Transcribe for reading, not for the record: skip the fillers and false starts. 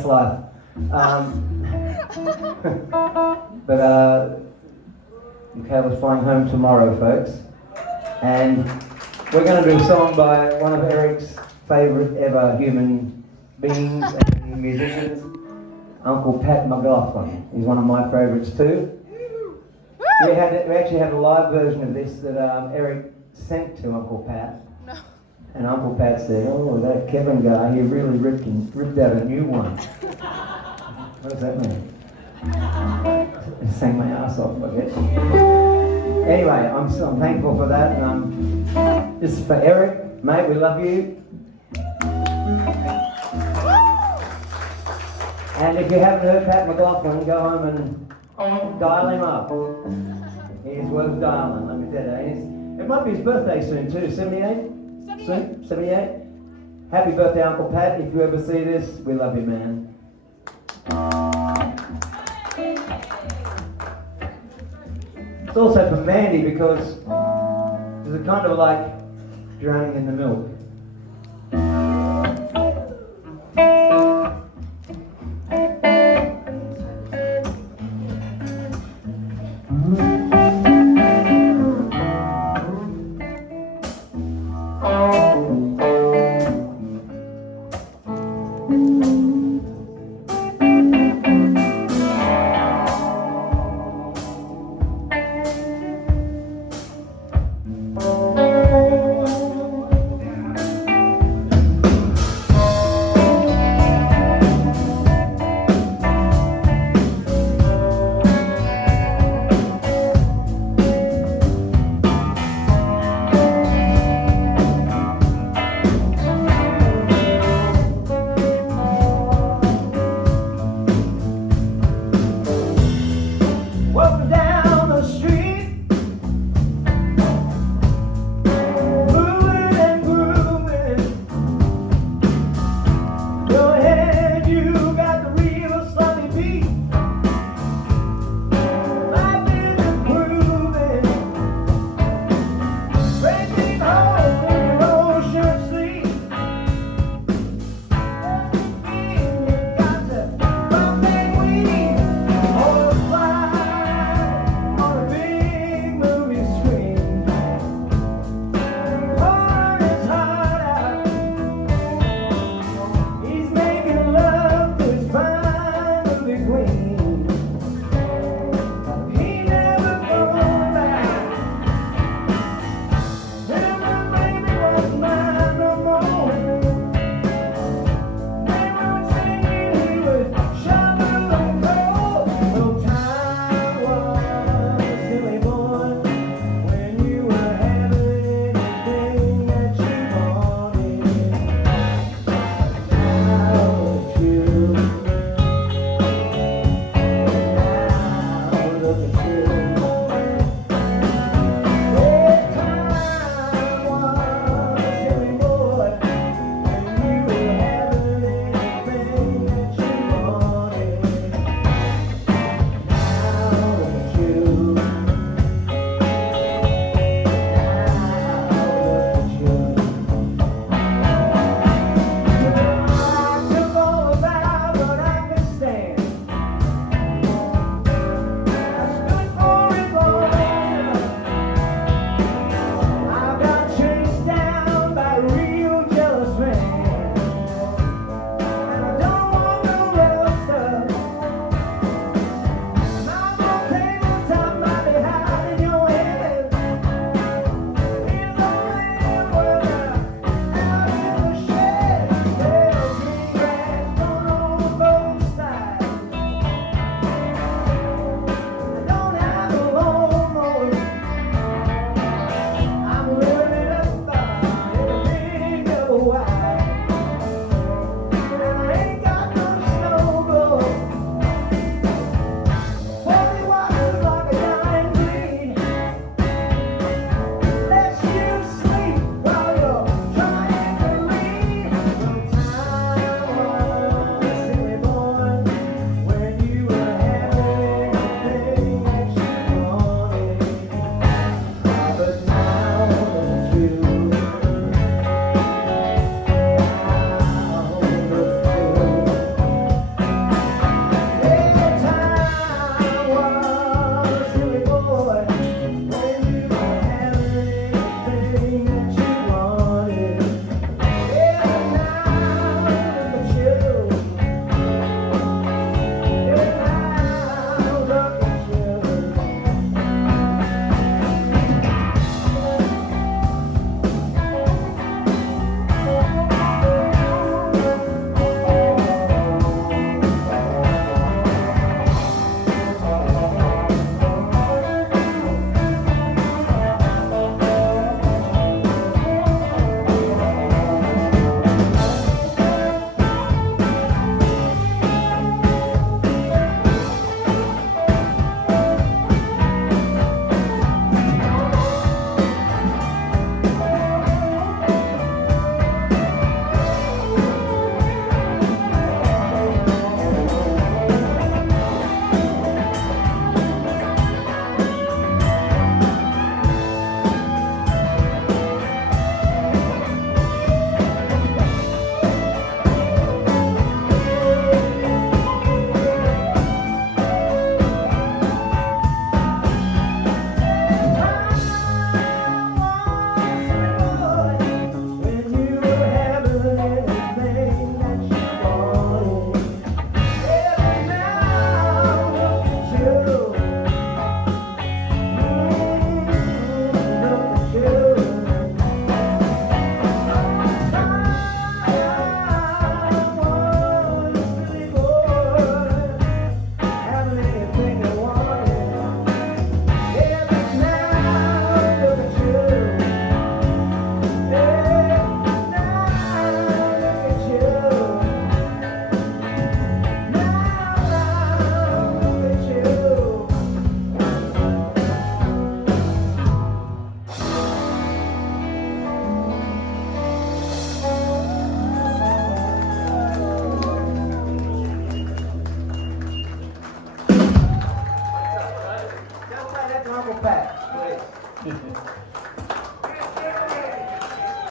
That's life. But Michaela's flying home tomorrow, folks. And we're going to do a song by one of Eric's favourite ever human beings and musicians, Uncle Pat McLaughlin. He's one of my favourites too. We actually had a live version of this that Eric sent to Uncle Pat. No. And Uncle Pat said, "Oh, that Kevin guy, he really ripped out a new one." What does that mean? Sang my ass off, I guess. Anyway, I'm thankful for that, and this is for Eric, mate. We love you. And if you haven't heard Pat McLaughlin, go home and dial him up. He's worth dialing, let me tell you. It might be his birthday soon too, 78? Soon? 78? Happy birthday, Uncle Pat. If you ever see this, we love you, man. It's also for Mandy because there's a kind of like drowning in the milk. Uncle Pat, please.